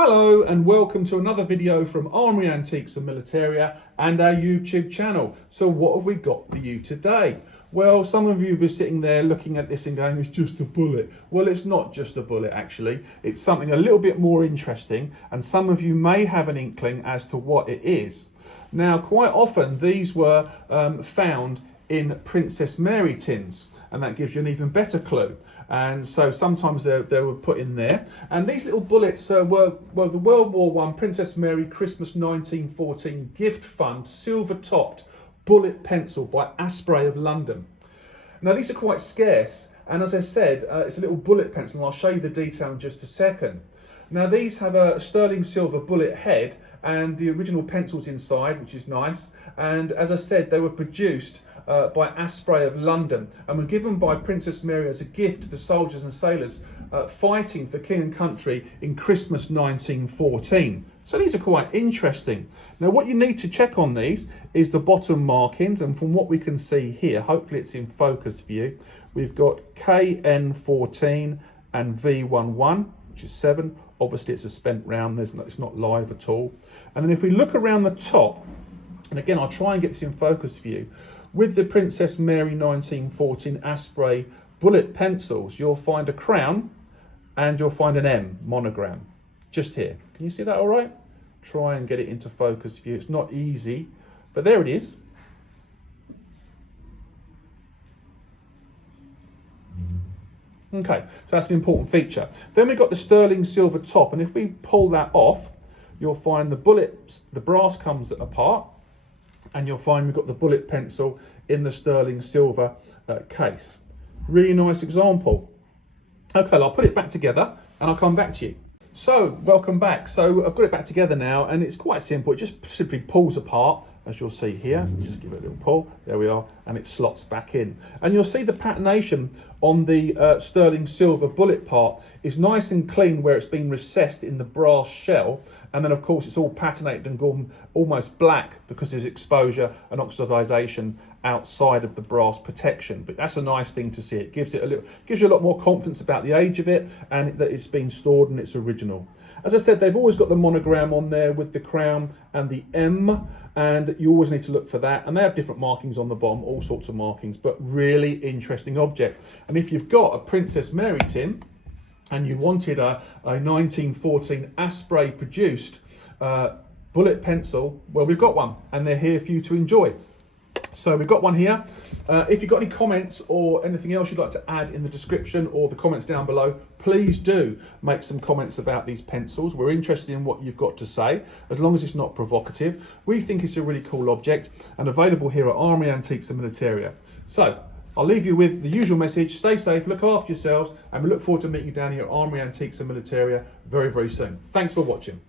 Hello and welcome to another video from Armoury Antiques and Militaria and our YouTube channel. So what have we got for you today? Well, some of you will be sitting there looking at this and going, it's just a bullet. Well, it's not just a bullet actually. It's something a little bit more interesting, and some of you may have an inkling as to what it is. Now, quite often these were found in Princess Mary tins, and that gives you an even better clue. And so sometimes they were put in there. And these little bullets were the World War I Princess Mary Christmas 1914 gift fund silver topped bullet pencil by Asprey of London. Now these are quite scarce, and as I said, it's a little bullet pencil, and I'll show you the detail in just a second. Now these have a sterling silver bullet head and the original pencils inside, which is nice. And as I said, they were produced by Asprey of London and were given by Princess Mary as a gift to the soldiers and sailors fighting for king and country in Christmas 1914. So these are quite interesting. Now what you need to check on these is the bottom markings, and from what we can see here, hopefully it's in focus for you, we've got KN14 and V11, which is 7. Obviously it's a spent round, it's not live at all. And then if we look around the top, and again I'll try and get this in focus for you, with the Princess Mary 1914 Asprey bullet pencils, you'll find a crown and you'll find an M monogram just here. Can you see that all right? Try and get it into focus for you. It's not easy, but there it is. Okay, so that's an important feature. Then we've got the sterling silver top, and if we pull that off, you'll find the bullets, the brass comes apart, and you'll find we've got the bullet pencil in the sterling silver case. Really nice example. Okay, I'll put it back together and I'll come back to you. So, welcome back. So I've got it back together now, and it's quite simple. It just simply pulls apart, as you'll see here. Just give it a little pull. There we are, and it slots back in. And you'll see the patination on the sterling silver bullet part is nice and clean where it's been recessed in the brass shell. And then, of course, it's all patinated and gone almost black because there's exposure and oxidization outside of the brass protection. But that's a nice thing to see. It gives you a lot more confidence about the age of it and that it's been stored and it's original. As I said, they've always got the monogram on there with the crown and the M, and you always need to look for that. And they have different markings on the bottom, all sorts of markings, but really interesting object. And if you've got a Princess Mary tin and you wanted a 1914 Asprey produced bullet pencil, well, we've got one, and they're here for you to enjoy. So we've got one here. If you've got any comments or anything else you'd like to add in the description or the comments down below, please do make some comments about these pencils. We're interested in what you've got to say, as long as it's not provocative. We think it's a really cool object and available here at Armoury Antiques and Militaria. So I'll leave you with the usual message: stay safe, look after yourselves, and we look forward to meeting you down here at Armoury Antiques and Militaria very, very soon. Thanks for watching.